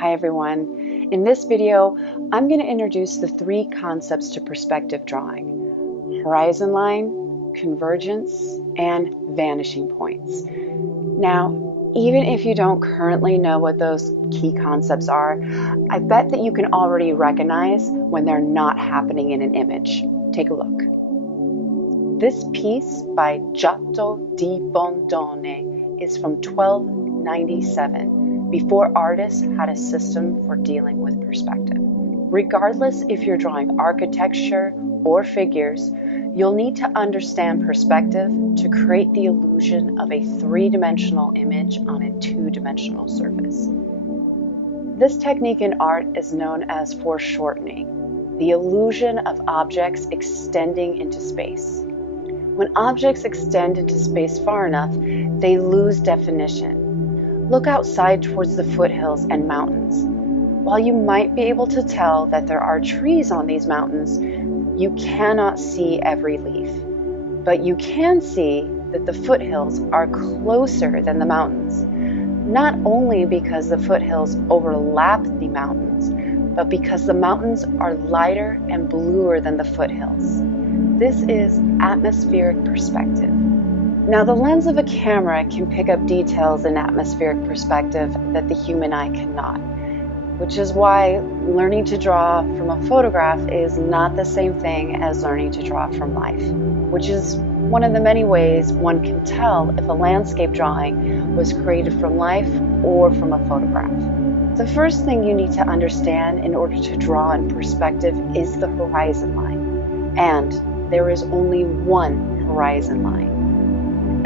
Hi everyone. In this video, I'm going to introduce the three concepts to perspective drawing: horizon line, convergence, and vanishing points. Now, even if you don't currently know what those key concepts are, I bet that you can already recognize when they're not happening in an image. Take a look. This piece by Giotto di Bondone is from 1297, before artists had a system for dealing with perspective. Regardless if you're drawing architecture or figures, you'll need to understand perspective to create the illusion of a three-dimensional image on a two-dimensional surface. This technique in art is known as foreshortening, the illusion of objects extending into space. When objects extend into space far enough, they lose definition. Look outside towards the foothills and mountains. While you might be able to tell that there are trees on these mountains, you cannot see every leaf. But you can see that the foothills are closer than the mountains, not only because the foothills overlap the mountains, but because the mountains are lighter and bluer than the foothills. This is atmospheric perspective. Now, the lens of a camera can pick up details in atmospheric perspective that the human eye cannot, which is why learning to draw from a photograph is not the same thing as learning to draw from life, which is one of the many ways one can tell if a landscape drawing was created from life or from a photograph. The first thing you need to understand in order to draw in perspective is the horizon line, and there is only one horizon line.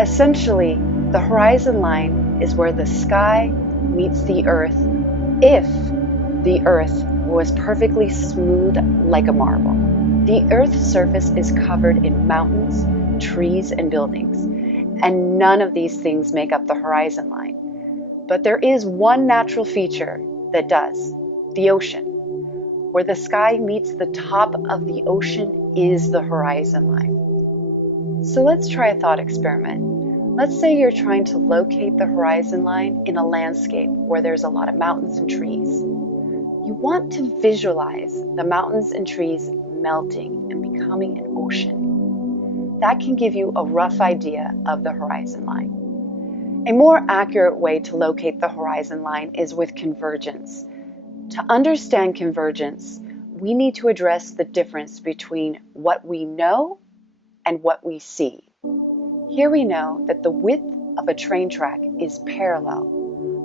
Essentially, the horizon line is where the sky meets the earth if the earth was perfectly smooth like a marble. The earth's surface is covered in mountains, trees, and buildings, and none of these things make up the horizon line. But there is one natural feature that does: the ocean. Where the sky meets the top of the ocean is the horizon line. So let's try a thought experiment. Let's say you're trying to locate the horizon line in a landscape where there's a lot of mountains and trees. You want to visualize the mountains and trees melting and becoming an ocean. That can give you a rough idea of the horizon line. A more accurate way to locate the horizon line is with convergence. To understand convergence, we need to address the difference between what we know and what we see. Here we know that the width of a train track is parallel,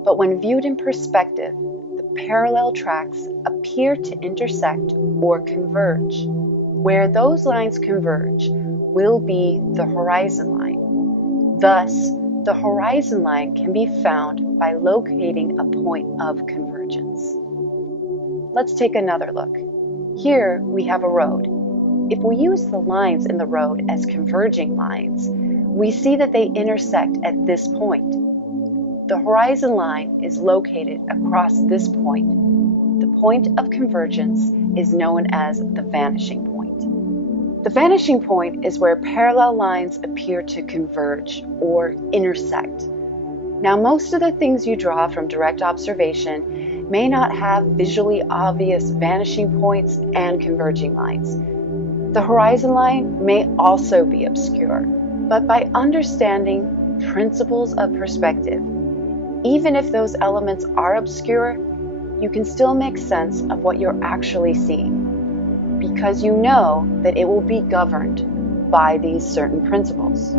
but when viewed in perspective, the parallel tracks appear to intersect or converge. Where those lines converge will be the horizon line. Thus, the horizon line can be found by locating a point of convergence. Let's take another look. Here we have a road. If we use the lines in the road as converging lines, we see that they intersect at this point. The horizon line is located across this point. The point of convergence is known as the vanishing point. The vanishing point is where parallel lines appear to converge or intersect. Now, most of the things you draw from direct observation may not have visually obvious vanishing points and converging lines. The horizon line may also be obscure, but by understanding principles of perspective, even if those elements are obscure, you can still make sense of what you're actually seeing, because you know that it will be governed by these certain principles.